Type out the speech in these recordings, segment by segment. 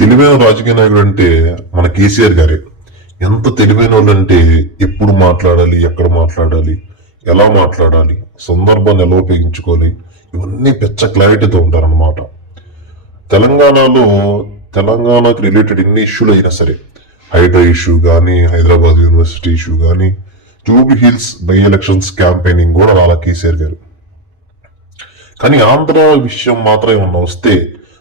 తెలివైన రాజకీయ నాయకుడు అంటే మన కేసీఆర్ గారే. ఎంత తెలివైన వాళ్ళు అంటే ఎప్పుడు మాట్లాడాలి, ఎక్కడ మాట్లాడాలి, ఎలా మాట్లాడాలి, సందర్భాన్ని ఎలా ఉపయోగించుకోవాలి, ఇవన్నీ పెద్ద క్లారిటీతో ఉంటారన్నమాట. తెలంగాణలో తెలంగాణకు రిలేటెడ్ ఎన్ని ఇష్యూలు అయినా సరే, హైడ్రా ఇష్యూ కానీ, హైదరాబాద్ యూనివర్సిటీ ఇష్యూ కానీ, Jubilee hills by elections campaigning కూడా అలా కేసీఆర్ గారు. కానీ ఆంధ్ర విషయం మాత్రం ఏమన్నా వస్తే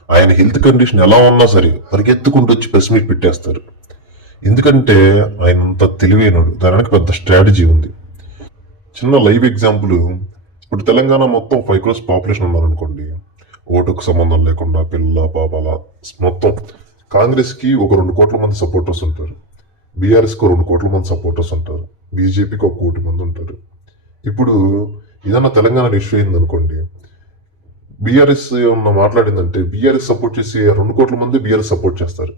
ఆయన హెల్త్ కండిషన్ ఎలా ఉన్నా సరే పరిగెత్తుకుంటూ వచ్చి ప్రెస్ మీట్ పెట్టేస్తారు. ఎందుకంటే ఆయన అంత తెలివైనడు, దానికి పెద్ద స్ట్రాటజీ ఉంది. చిన్న లైవ్ ఎగ్జాంపుల్, ఇప్పుడు తెలంగాణ మొత్తం 5 crores పాపులేషన్ ఉన్నారనుకోండి, ఓటుకు సంబంధం లేకుండా పిల్ల పాపల మొత్తం కాంగ్రెస్కి ఒక 2 కోట్ల మంది సపోర్టర్స్ ఉంటారు, బీఆర్ఎస్కి 2 కోట్ల మంది సపోర్టర్స్ ఉంటారు, బీజేపీకి 1 కోటి మంది ఉంటారు. ఇప్పుడు ఏదన్నా తెలంగాణ ఇష్యూ అయింది అనుకోండి, బీఆర్ఎస్ ఏమన్నా మాట్లాడిందంటే బీఆర్ఎస్ సపోర్ట్ చేసి 2 కోట్ల మంది బీఆర్ఎస్ సపోర్ట్ చేస్తారు,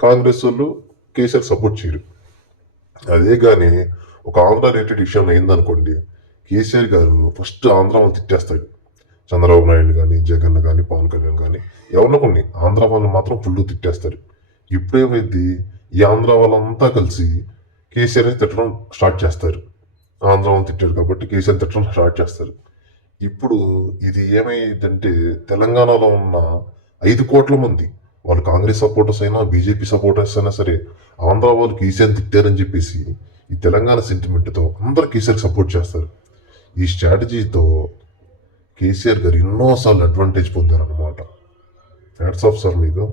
కాంగ్రెస్ వాళ్ళు కేసీఆర్ సపోర్ట్ చేయరు. అదే కానీ ఒక ఆంధ్ర రిలేటెడ్ విషయం అయిందనుకోండి, కేసీఆర్ గారు ఫస్ట్ ఆంధ్ర వాళ్ళు తిట్టేస్తాడు. చంద్రబాబు నాయుడు కానీ, జగన్ కానీ, పవన్ కళ్యాణ్ కానీ, ఎవరినో కొన్ని ఆంధ్ర వాళ్ళు మాత్రం ఫుల్ తిట్టేస్తారు. ఇప్పుడేమైంది, ఈ ఆంధ్ర వాళ్ళంతా కలిసి కేసీఆర్ తిట్టడం స్టార్ట్ చేస్తారు. ఆంధ్ర వాళ్ళు తిట్టారు కాబట్టి కేసీఆర్ తిట్టడం స్టార్ట్ చేస్తారు. ఇప్పుడు ఇది ఏమైందంటే తెలంగాణలో ఉన్న 5 కోట్ల మంది, వాళ్ళు కాంగ్రెస్ సపోర్టర్స్ అయినా బీజేపీ సపోర్టర్స్ అయినా సరే, ఆంధ్ర వాళ్ళు కేసీఆర్ తిట్టారని చెప్పేసి ఈ తెలంగాణ సెంటిమెంట్తో అందరు కేసీఆర్ సపోర్ట్ చేస్తారు. ఈ స్ట్రాటజీతో కేసీఆర్ గారు ఎన్నోసార్లు అడ్వాంటేజ్ పొందారన్నమాట. హ్యాట్స్ ఆఫ్ సార్ మీకు.